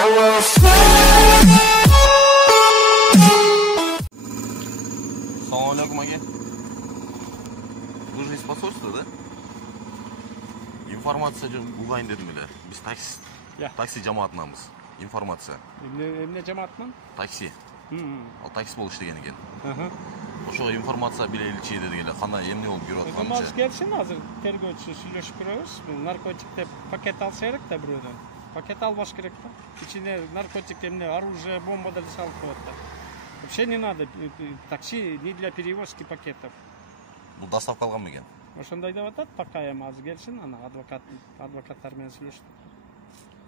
Салам алейкум, аге. Вы же из посольства, да? Информация угайын дедим эле. Биз такси жамаатынанбыз. Информация. Эмне жамаатынан? Такси. Ал такси болуп иштеген экен. Ошого информация билеличи дедик эле. Кандай эмне болуп жүрүп атканын. Мас келсин, азыр тергөөчү сүйлөшүп көрөбүз. Наркотик деп пакет алса керек да бирөөдөн. Пакет албаш керек да. İçine наркотик, эмне, оружие, бомба да салып коет да. Вообще не надо. Такси не для перевозки пакетов. Бул доставка алган бекен. Ошондой деп атат, пока эми азыр келсин, ана адвокаттар менен сүйлөштүк.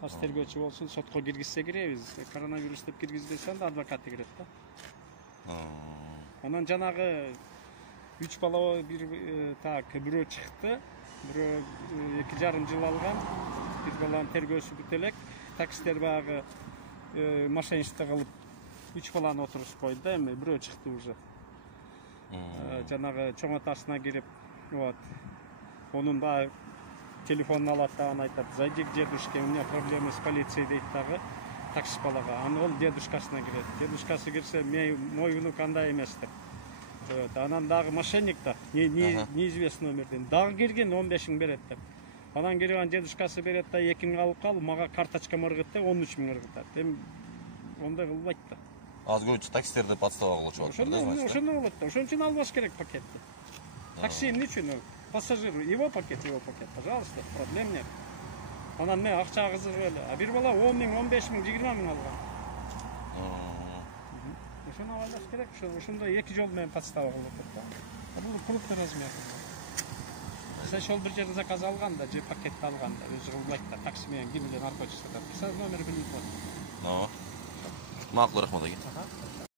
Аз тергөөчү болсун, сотко киргизсе киребиз. Коронавирус деп киргизбесен да адвокаты кирет да. Анан жанагы 3 бала бирөө чыкты. Бирөө 2,5 жыл алган. Бир баланын тергөөсү бүтө элек. Таксистер баягы мошенничество кылып 3 баланы отурушуп койду да, эми бирөө чыкты уже. Жанагы чоң атасына кирип, вот. Онун баягы телефонун алат дагы айтат: "Зайди к дедушке, у меня проблемы с полицией" дейт дагы таксист балага. Аны ол дедушкасына кирет. Дедушкасы кирсе, мой внук андай эмес деп. Анан дагы мошенник да, неизвестный номерден. Дагы кирген 15 миң берет деп. Анан кирген дедушкасы берет да 2 миң алып кал, мага карточкамы ыргыт деп 13 миң ыргытат. Эми ондай кылбайт да. Аз көбүнчө таксистерди подстава кылып атат, да, значит. Ошондой болот да. Ошон үчүн албаш керек пакетти. Такси эмне үчүн? Пассажир, его пакет, пожалуйста, проблем нет. Анан мен акча кызыгып эле. А бир бала 10 миң, 15 миң, 20 миң алган. Ошону албаш керек. Ошондой эки жол менен подстава кылып атат да. Бул крупный размер. Сначала бир жерде заказ алган да, же пакетти алган да, өзү кылбайт да. Такси менен ким эле наркотик сатат. Сразу номер билип коет. Макул, рахмат аге.